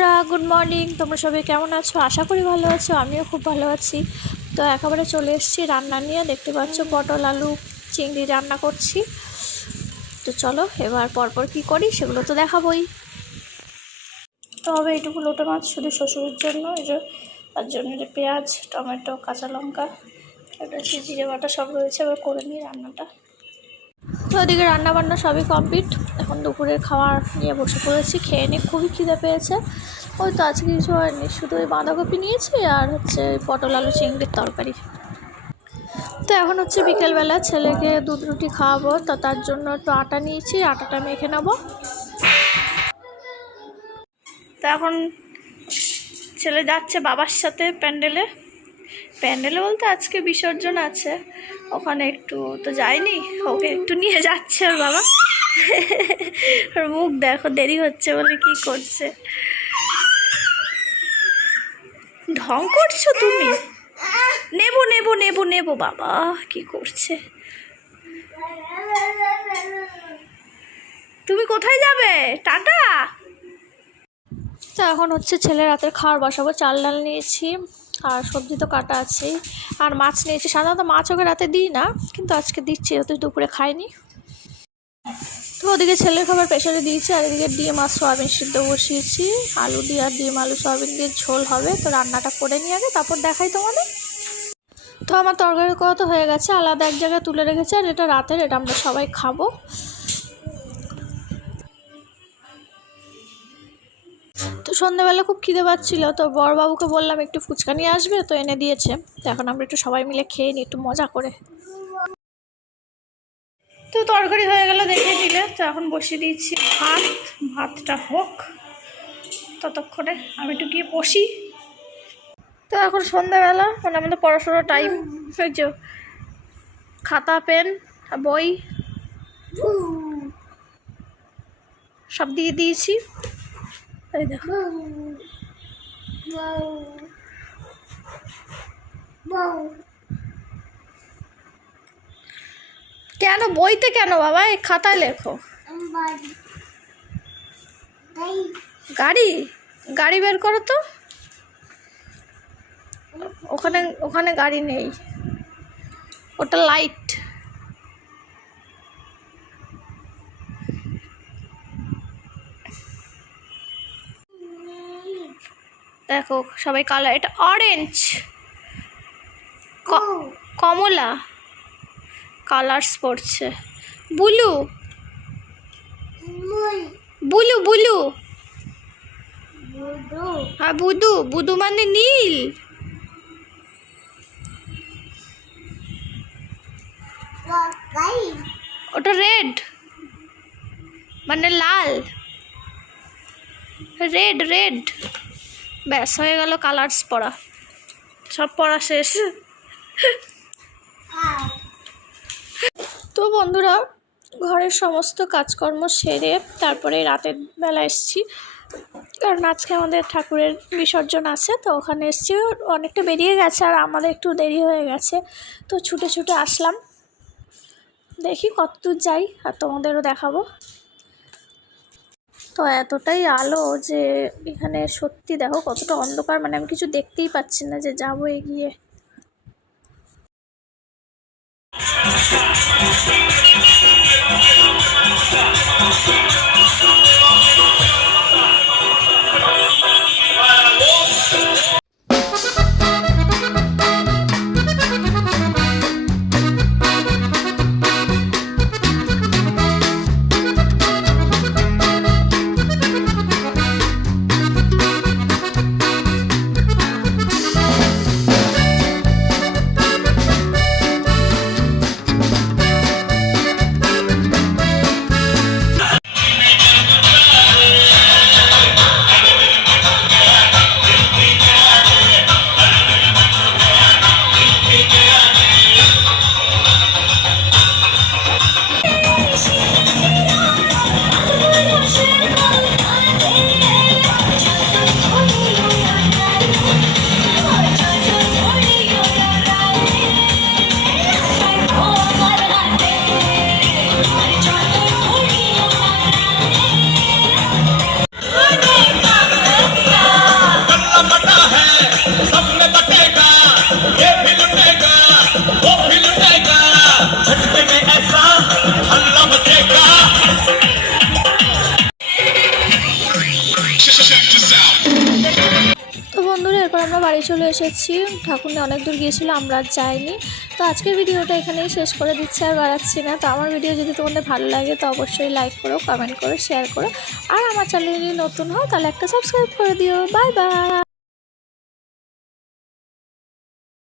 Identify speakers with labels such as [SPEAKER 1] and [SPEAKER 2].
[SPEAKER 1] বন্ধুরা good morning তোমরা সবাই কেমন আছো? আশা করি ভালো আছো, আমিও খুব ভালো আছি। তো একেবারে চলে এসেছি রান্না নিয়ে। দেখতে পাচ্ছ পটল, আলু, চিংড়ি রান্না করছি। তো চলো, এবার পরপর কি করি সেগুলো তো দেখাবোই। তো হবে এইটুকু লোটে মাছ শুধু শ্বশুরের জন্য। এই যে তার জন্য যে পেঁয়াজ, টমেটো, কাঁচা লঙ্কা হচ্ছে জিরে বাটা সব রয়েছে। এবার করে নিই রান্নাটা। তো ওদিকে রান্না বান্না সবই কমপ্লিট। এখন দুপুরের খাবার নিয়ে বসে পড়েছি, খেয়ে নিয়ে খুবই খিদে পেয়েছে। ওই তো আজকে কিছু হয়নি, শুধু ওই বাঁধাকপি নিয়েছি আর হচ্ছে পটল আলু চিংড়ির তরকারি। তো এখন হচ্ছে বিকেলবেলা ছেলেকে দুধ রুটি খাওয়াবো, তো তার জন্য একটু আটা নিয়েছি, আটাটা মেখে নেব। তো এখন ছেলে যাচ্ছে বাবার সাথে প্যান্ডেলে। প্যান্ডেলে বলতে আজকে বিসর্জন আছে। ওখানে একটু তো যায়নি, ওকে একটু নিয়ে যাচ্ছে ওর বাবা। ওর মুখ দেখো, দেরি হচ্ছে বলে কি করছে। ঢং করছ তুমি? নেব নেব নেব নেব, বাবা, কি করছে? তুমি কোথায় যাবে? টাটা? তো এখন হচ্ছে ছেলের রাতের খাওয়ার বসাবো, চাল ডাল নিয়েছি। আর সবজি তো কাটা আছেই আর মাছ নিয়েছি সাধারণত মাছ ওকে রাতে দিই না, কিন্তু আজকে দিচ্ছি যেহেতু দুপুরে খাইনি তো ওদিকে ছেলের খাবার প্রেশারে দিয়েছি, আর এদিকে ডিম আর সয়াবিন সিদ্ধ বসিয়েছি। আলু দিয়ে আর ডিম, আলু, সয়াবিন দিয়ে ঝোল হবে, তো রান্নাটা করে নিয়ে আগে, তারপর দেখাই তোমাদের। তো আমার তরকারি করা তো হয়ে গেছে, আলাদা এক জায়গায় তুলে রেখেছি, আর এটা রাতের, এটা আমরা সবাই খাব। সন্ধ্যেবেলা খুব খিদে পাচ্ছিল, তো বড়বাবুকে বললাম একটু ফুচকা নিয়ে আসবে, তো এনে দিয়েছে। তো এখন আমরা একটু সবাই মিলে খেয়ে নিই, একটু মজা করে। তো তরকারি হয়ে গেল, দেখে নিলে। তো এখন বসিয়ে দিয়েছি ভাত, ভাতটা হোক। ততক্ষণে আমি একটু গিয়ে বসি। তো এখন সন্ধ্যাবেলা মানে আমাদের পড়াশোনার টাইম হয়েছে খাতা, পেন, বই, সব দিয়ে দিয়েছি। কেন? বইতে কেন বাবা? এই খাতায় লেখো। গাড়ি? গাড়ি বের করো তো। ওখানে ওখানে গাড়ি নেই। ওটা লাইট দেখো সবাই কালার এটা অরেঞ্জ কমলা। কালার্স পড়ছে। বুলু। Blue blue. হ্যাঁ বুদু বুদু মানে নীল। ওটা রেড মানে লাল। রেড রেড ব্যাস, হয়ে গেল কালার্স পড়া। সব পড়া শেষ। তো বন্ধুরা, ঘরের সমস্ত কাজকর্ম সেরে তারপরে রাতের বেলা এসছি। কারণ আজকে আমাদের ঠাকুরের বিসর্জন আছে, তো ওখানে এসছি। অনেকটা বেরিয়ে গেছে আর আমাদের একটু দেরি হয়ে গেছে। তো ছুটে ছুটে আসলাম। দেখি কতদূর যাই আর তোমাদেরও দেখাবো। তো এতটাই আলো যে এখানে সত্যি দেখো কতটা অন্ধকার মানে আমি কিছু দেখতেই পাচ্ছি না যে যাব এগিয়ে Thank you. তো বন্ধুরা, এরপর আমরা বাড়ি চলে এসেছি। ঠাকুর অনেক দূর গিয়েছিল, আমরা যাইনি। তো আজকের ভিডিওটা এখানেই শেষ করে দিচ্ছি, আর বাড়াচ্ছি না। তো আমার ভিডিও যদি তোমাদের ভালো লাগে, তো অবশ্যই লাইক করো কমেন্ট করো শেয়ার করো। আর আমার চ্যানেল নতুন হও, তাহলে একটা সাবস্ক্রাইব করে দিও। Bye bye